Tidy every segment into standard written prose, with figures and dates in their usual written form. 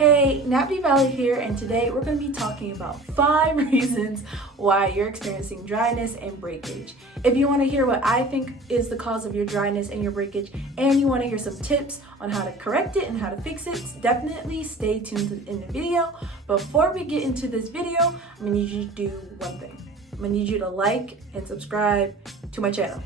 Hey, Nappy Valley here, and today we're going to be talking about 5 reasons why you're experiencing dryness and breakage. If you want to hear what I think is the cause of your dryness and your breakage, and you want to hear some tips on how to correct it and how to fix it, definitely stay tuned in the video. Before we get into this video, I'm going to need you to do one thing. I'm going to need you to like and subscribe to my channel.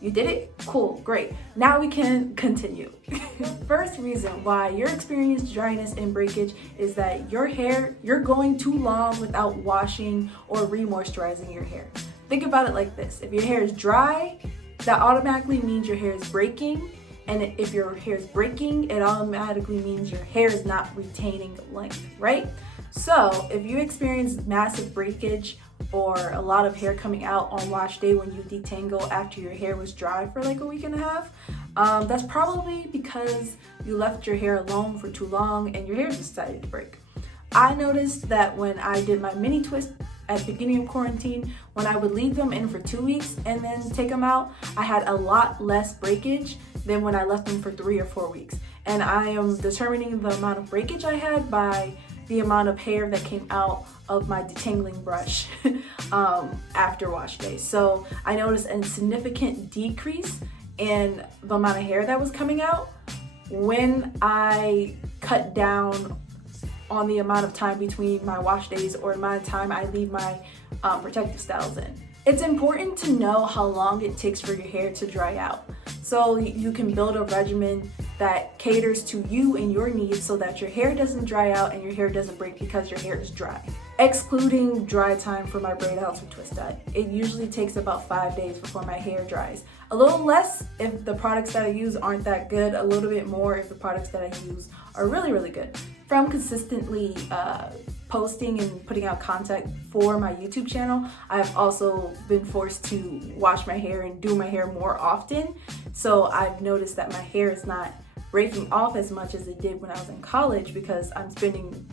You did it? Cool, great. Now we can continue. The first reason why you're experiencing dryness and breakage is that you're going too long without washing or re-moisturizing your hair. Think about it like this. If your hair is dry, that automatically means your hair is breaking. And if your hair is breaking, it automatically means your hair is not retaining length, right? So if you experience massive breakage or a lot of hair coming out on wash day when you detangle after your hair was dry for like a week and a half, that's probably because you left your hair alone for too long and your hair decided to break. I noticed that when I did my mini twist at the beginning of quarantine, when I would leave them in for 2 weeks and then take them out, I had a lot less breakage than when I left them for 3 or 4 weeks. And I am determining the amount of breakage I had by the amount of hair that came out of my detangling brush after wash day. So I noticed a significant decrease in the amount of hair that was coming out when I cut down on the amount of time between my wash days or the amount of time I leave my protective styles in. It's important to know how long it takes for your hair to dry out, so you can build a regimen that caters to you and your needs so that your hair doesn't dry out and your hair doesn't break because your hair is dry. Excluding dry time for my braid outs or twist dye, it usually takes about 5 days before my hair dries. A little less if the products that I use aren't that good, a little bit more if the products that I use are really, really good. From consistently posting and putting out content for my YouTube channel, I've also been forced to wash my hair and do my hair more often. So I've noticed that my hair is not breaking off as much as it did when I was in college because I'm spending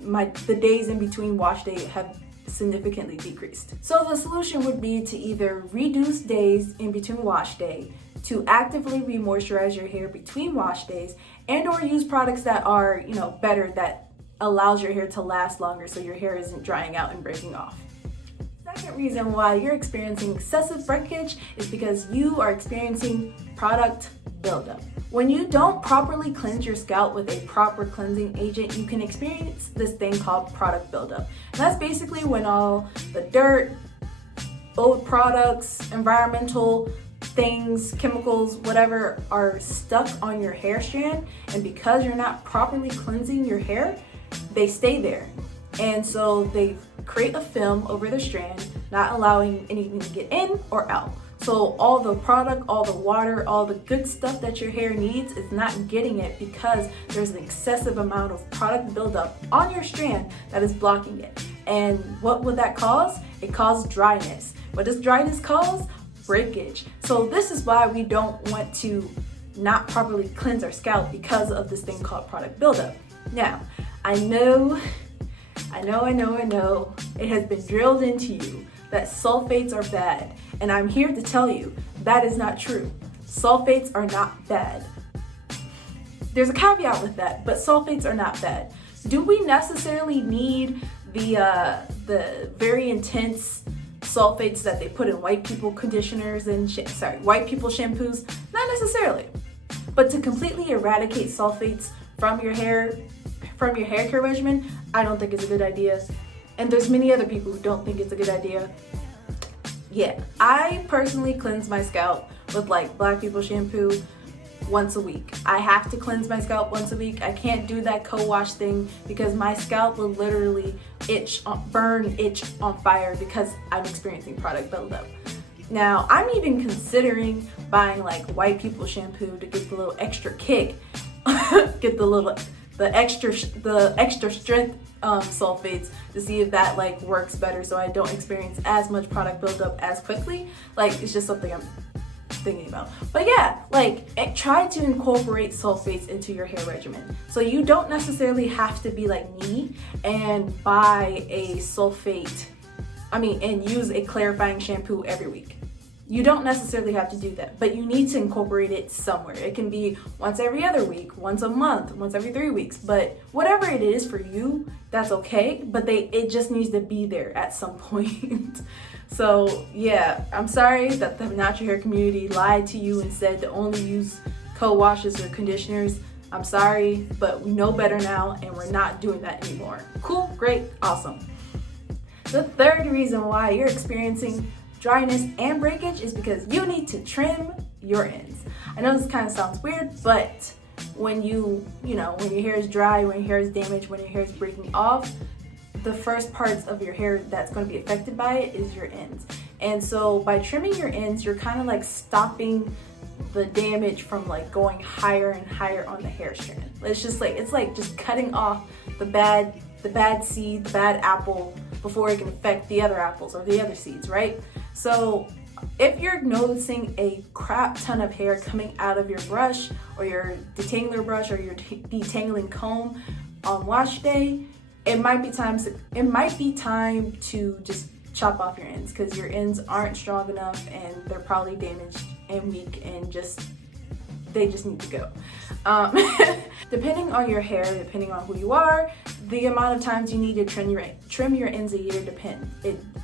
the days in between wash day have significantly decreased. So the solution would be to either reduce days in between wash day, to actively re-moisturize your hair between wash days, and or use products that are, better, that allows your hair to last longer so your hair isn't drying out and breaking off. Second reason why you're experiencing excessive breakage is because you are experiencing product buildup. When you don't properly cleanse your scalp with a proper cleansing agent, you can experience this thing called product buildup. And that's basically when all the dirt, old products, environmental things, chemicals, whatever, are stuck on your hair strand, and because you're not properly cleansing your hair, they stay there. And so they create a film over the strand, not allowing anything to get in or out. So all the product, all the water, all the good stuff that your hair needs is not getting it because there's an excessive amount of product buildup on your strand that is blocking it. And what would that cause? It causes dryness. What does dryness cause? Breakage. So this is why we don't want to not properly cleanse our scalp, because of this thing called product buildup. Now, I know, it has been drilled into you that sulfates are bad, and I'm here to tell you that is not true. Sulfates are not bad. There's a caveat with that, but sulfates are not bad. Do we necessarily need the very intense sulfates that they put in white people conditioners and white people shampoos? Not necessarily. But to completely eradicate sulfates from your hair care regimen, I don't think it's a good idea. And there's many other people who don't think it's a good idea. Yeah, I personally cleanse my scalp with like black people shampoo once a week. I have to cleanse my scalp once a week. I can't do that co-wash thing because my scalp will literally itch on fire because I'm experiencing product buildup. Now, I'm even considering buying like white people shampoo to get the little extra kick, get the extra strength sulfates to see if that like works better so I don't experience as much product buildup as quickly. Like, it's just something I'm thinking about. But yeah, like, try to incorporate sulfates into your hair regimen. So you don't necessarily have to be like me and buy a and use a clarifying shampoo every week. You don't necessarily have to do that, but you need to incorporate it somewhere. It can be once every other week, once a month, once every 3 weeks, but whatever it is for you, that's okay, but it just needs to be there at some point. So yeah, I'm sorry that the natural hair community lied to you and said to only use co-washes or conditioners. I'm sorry, but we know better now and we're not doing that anymore. Cool, great, awesome. The third reason why you're experiencing dryness and breakage is because you need to trim your ends. I know this kind of sounds weird, but when when your hair is dry, when your hair is damaged, when your hair is breaking off, the first parts of your hair that's going to be affected by it is your ends. And so by trimming your ends, you're kind of like stopping the damage from like going higher and higher on the hair strand. It's like just cutting off the bad seed, the bad apple, before it can affect the other apples or the other seeds, right? So if you're noticing a crap ton of hair coming out of your brush or your detangler brush or your detangling comb on wash day, it might be time to just chop off your ends, because your ends aren't strong enough and they're probably damaged and weak and they just need to go. Depending on your hair, depending on who you are, the amount of times you need to trim your ends a year depends.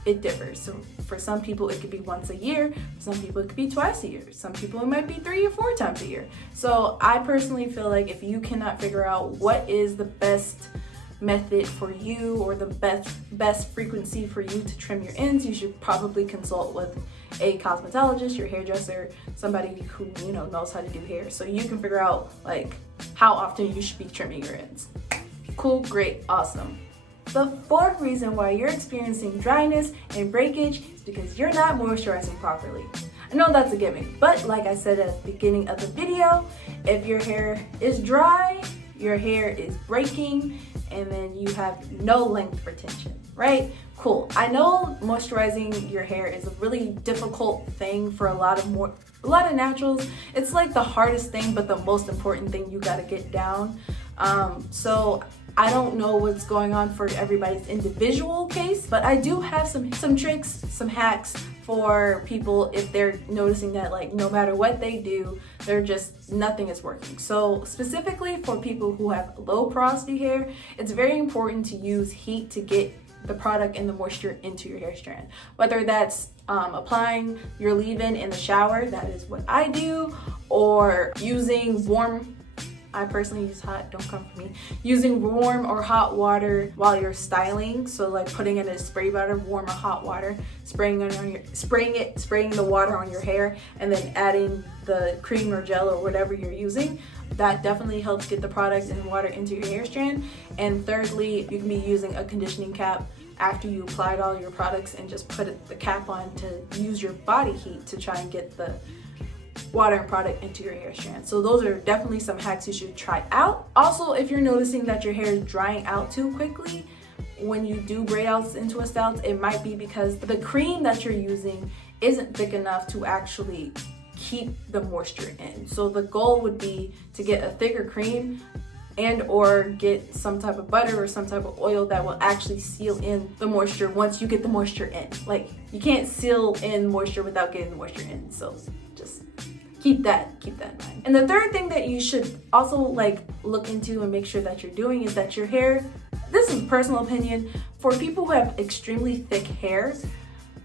It differs. So for some people it could be once a year, for some people it could be twice a year, some people it might be 3 or 4 times a year. So I personally feel like if you cannot figure out what is the best method for you or the best frequency for you to trim your ends, you should probably consult with a cosmetologist, your hairdresser, somebody who knows how to do hair, so you can figure out like how often you should be trimming your ends. Cool, great, awesome. The fourth reason why you're experiencing dryness and breakage is because you're not moisturizing properly. I know that's a given, but like I said at the beginning of the video, if your hair is dry, your hair is breaking, and then you have no length retention, right? Cool. I know moisturizing your hair is a really difficult thing for a lot of naturals. It's like the hardest thing, but the most important thing you gotta get down. So I don't know what's going on for everybody's individual case, but I do have some tricks, some hacks for people if they're noticing that like no matter what they do, nothing is working. So specifically for people who have low porosity hair, it's very important to use heat to get the product and the moisture into your hair strand. Whether that's applying your leave-in in the shower, that is what I do, or using warm, I personally use hot, don't come for me, using warm or hot water while you're styling. So like putting in a spray bottle, warm or hot water, spraying the water on your hair, and then adding the cream or gel or whatever you're using. That definitely helps get the product and water into your hair strand. And thirdly, you can be using a conditioning cap after you applied all your products and just put the cap on to use your body heat to try and get the water and product into your hair strand. So those are definitely some hacks you should try out. Also, if you're noticing that your hair is drying out too quickly when you do braid outs into a style, it might be because the cream that you're using isn't thick enough to actually keep the moisture in. So the goal would be to get a thicker cream and or get some type of butter or some type of oil that will actually seal in the moisture once you get the moisture in. Like, you can't seal in moisture without getting the moisture in. So just keep that in mind. And the third thing that you should also like look into and make sure that you're doing is that your hair, this is a personal opinion, for people who have extremely thick hair,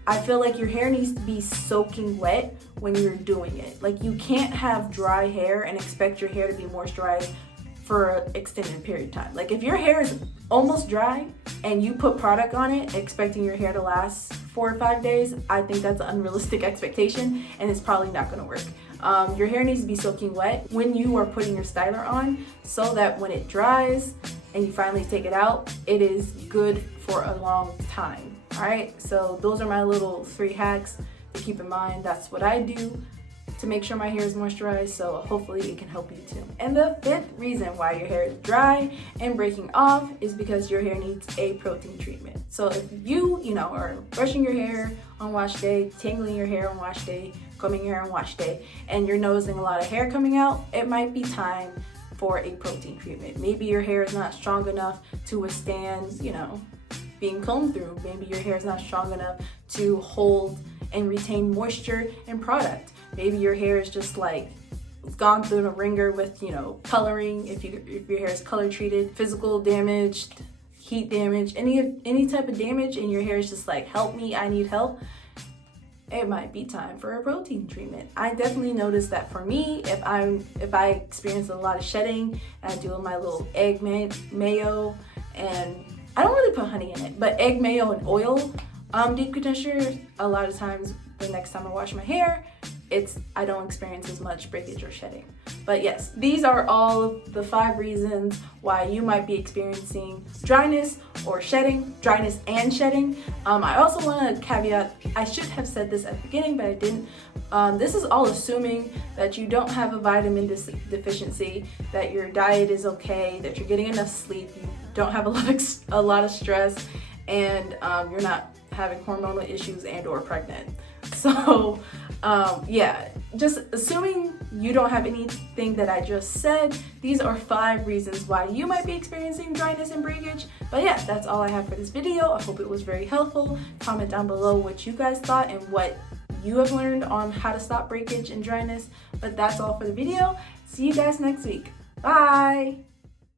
I feel like your hair needs to be soaking wet when you're doing it. Like, you can't have dry hair and expect your hair to be moisturized for an extended period of time. Like, if your hair is almost dry and you put product on it expecting your hair to last 4 or 5 days, I think that's an unrealistic expectation and it's probably not gonna work. Your hair needs to be soaking wet when you are putting your styler on, so that when it dries and you finally take it out, it is good for a long time. All right, so those are my little 3 hacks to keep in mind. That's what I do to make sure my hair is moisturized, so hopefully it can help you too. And the 5th reason why your hair is dry and breaking off is because your hair needs a protein treatment. So if you are brushing your hair on wash day, tangling your hair on wash day, combing your hair on wash day, and you're noticing a lot of hair coming out, it might be time for a protein treatment. Maybe your hair is not strong enough to withstand, being combed through. Maybe your hair is not strong enough to hold and retain moisture and product. Maybe your hair is just like gone through the ringer with, coloring, if your hair is color treated, physical damage, heat damage, any type of damage, and your hair is just like, help me, I need help. It might be time for a protein treatment. I definitely noticed that for me, if I experience a lot of shedding, and I do my little egg mayo, and I don't really put honey in it, but egg mayo and oil deep conditioner, a lot of times the next time I wash my hair, I don't experience as much breakage or shedding. But yes, these are all of the 5 reasons why you might be experiencing dryness or shedding, dryness and shedding. I also want to caveat, I should have said this at the beginning, but I didn't. This is all assuming that you don't have a vitamin deficiency, that your diet is okay, that you're getting enough sleep, you don't have a lot of stress, and you're not having hormonal issues and or pregnant. So yeah, just assuming you don't have anything that I just said, these are 5 reasons why you might be experiencing dryness and breakage. But yeah, that's all I have for this video. I hope it was very helpful. Comment down below what you guys thought and what you have learned on how to stop breakage and dryness. But that's all for the video. See you guys next week. Bye!